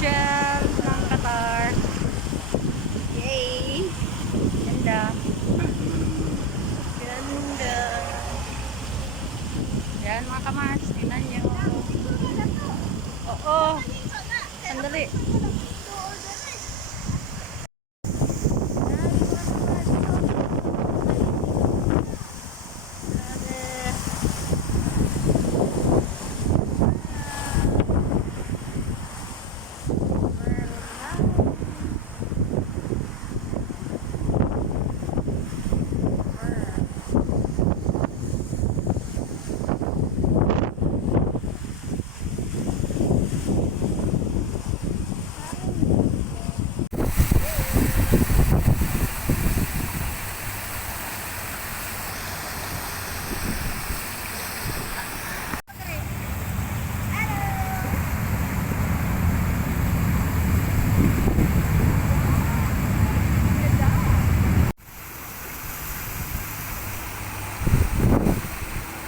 social ng Qatar. Yay! Ganda. Ganda. Yan mga kamars, tingnan nyo. Oo. Sandali.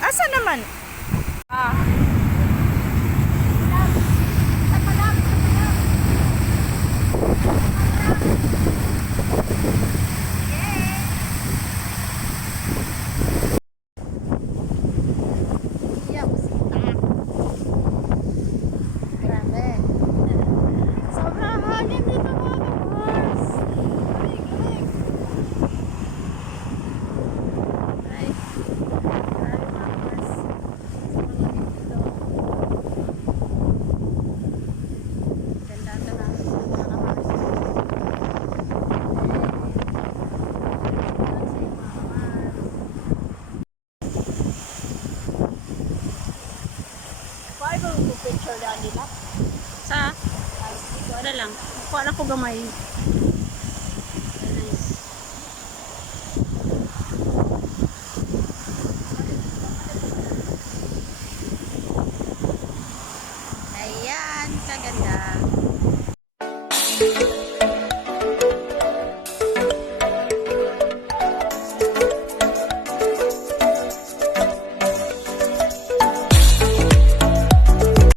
Asa naman? Ah. Grabe. Sobrang hangin dito mga kamars. Ay, grabe mga kamars. Sobrang hangin dito. Ganda ito na mga kamars. Paano mo picture na nila? Sa? Wala lang. Kuha lang ko gamay.